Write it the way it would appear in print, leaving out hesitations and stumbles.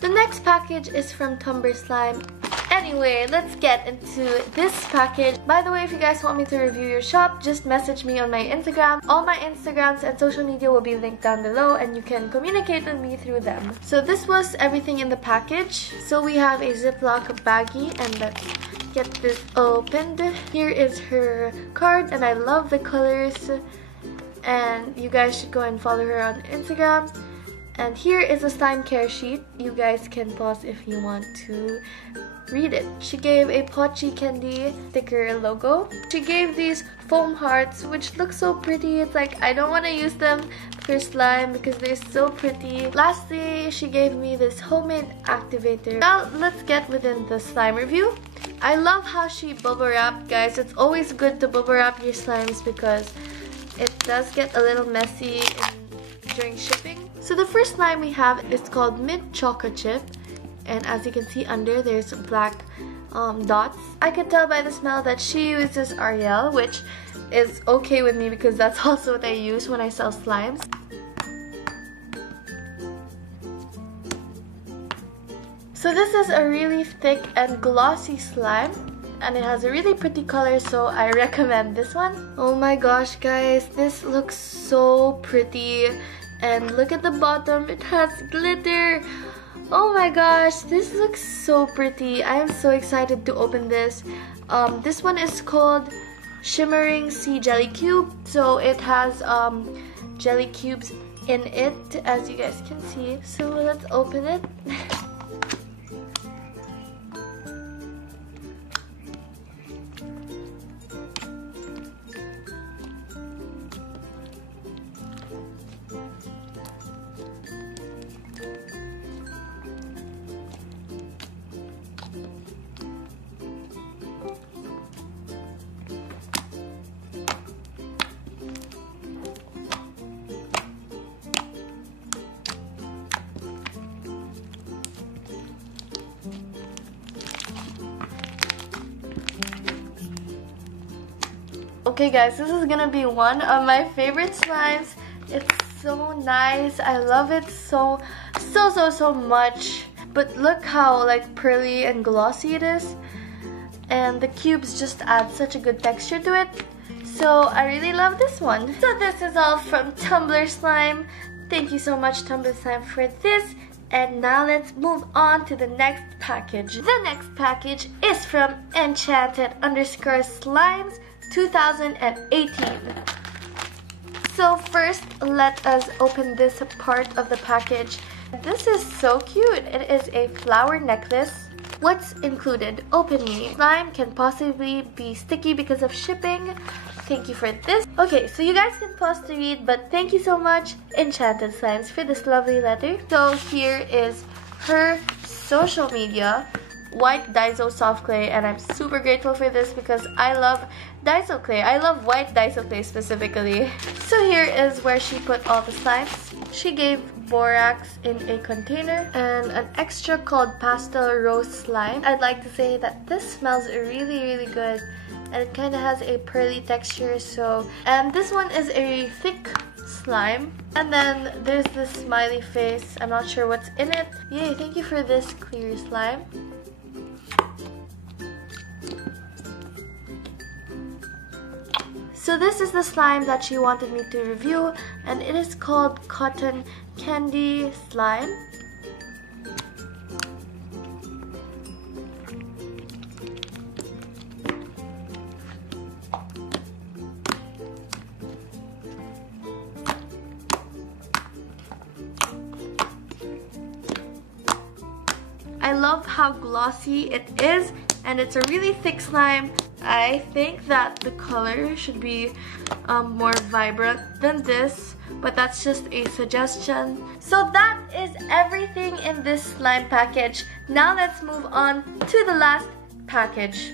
The next package is from Tumblr Slime. Anyway, let's get into this package. By the way, if you guys want me to review your shop, just message me on my Instagram. All my Instagrams and social media will be linked down below and you can communicate with me through them. So this was everything in the package. So we have a Ziploc baggie and let's get this opened. Here is her card and I love the colors. And you guys should go and follow her on Instagram. And here is a slime care sheet. You guys can pause if you want to read it. She gave a Pochi Candy sticker logo. She gave these foam hearts which look so pretty. It's like I don't want to use them for slime because they're so pretty. Lastly, she gave me this homemade activator. Now let's get within the slime review. I love how she bubble wrapped, guys. It's always good to bubble wrap your slimes because it does get a little messy during shipping. So the first slime we have is called Mint Chocolate Chip, and as you can see under there's black dots. I could tell by the smell that she uses Ariel, which is okay with me because that's also what I use when I sell slimes. So this is a really thick and glossy slime and it has a really pretty color, so I recommend this one. Oh my gosh guys, this looks so pretty. And look at the bottom, it has glitter. Oh my gosh, this looks so pretty. I am so excited to open this. This one is called Shimmering Sea Jelly Cube. So it has jelly cubes in it, as you guys can see. So let's open it. Okay guys, this is gonna be one of my favorite slimes. It's so nice. I love it so much. But look how like pearly and glossy it is. And the cubes just add such a good texture to it. So I really love this one. So this is all from Tumblr Slime. Thank you so much Tumblr Slime for this. And now let's move on to the next package. The next package is from Enchanted_Slimes 2018. So first, let us open this part of the package. This is so cute. It is a flower necklace. What's included? Open me. Slime can possibly be sticky because of shipping. Thank you for this. Okay, so you guys can pause to read, but thank you so much, Enchanted Slimes, for this lovely letter. So here is her social media. White Daiso soft clay, and I'm super grateful for this because I love Daiso clay. I love white Daiso clay specifically. So here is where she put all the slimes. She gave borax in a container and an extra called pastel rose slime. I'd like to say that this smells really good and it kind of has a pearly texture. And this one is a thick slime. And then there's this smiley face. I'm not sure what's in it. Yay, thank you for this clear slime. So this is the slime that she wanted me to review, and it is called Cotton Candy Slime. I love how glossy it is, and it's a really thick slime. I think that the color should be more vibrant than this, but that's just a suggestion. So that is everything in this slime package. Now let's move on to the last package.